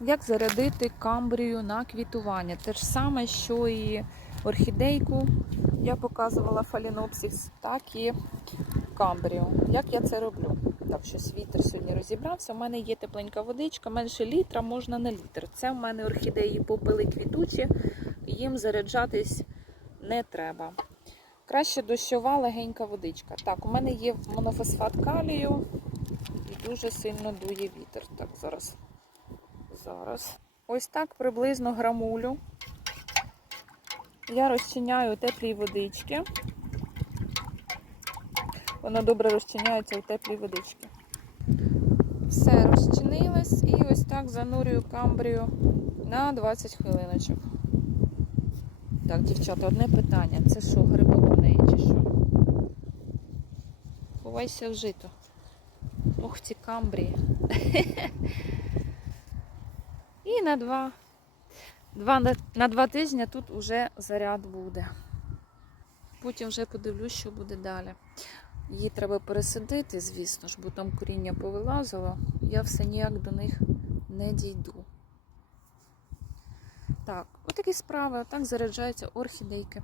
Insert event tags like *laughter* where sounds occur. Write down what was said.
Як зарядити камбрію на квітування? Те ж саме, що і орхідейку я показувала фалінопсис, так і камбрію. Як я це роблю? Так, що вітер сьогодні розібрався. У мене є тепленька водичка, менше літра, можна на літр. Це в мене орхідеї попили квітучі, їм заряджатись не треба. Краще дощова легенька водичка. Так, у мене є монофосфат калію і дуже сильно дує вітер. Так, зараз. Зараз. Ось так приблизно грамулю. Я розчиняю у теплій водички. Воно добре розчиняється у теплій водичці. Все розчинилось і ось так занурюю камбрію на 20 хвилиночок. Так, дівчата, одне питання. Це що, грибок у неї чи що? Ховайся в жито. Ох, ці камбрії. *laughs* І на два, два на, два тижні тут вже заряд буде. Потім вже подивлюсь, що буде далі. Її треба пересадити, звісно ж, бо там коріння повилазило. Я все ніяк до них не дійду. Так, отакі справи, отак заряджаються орхідейки.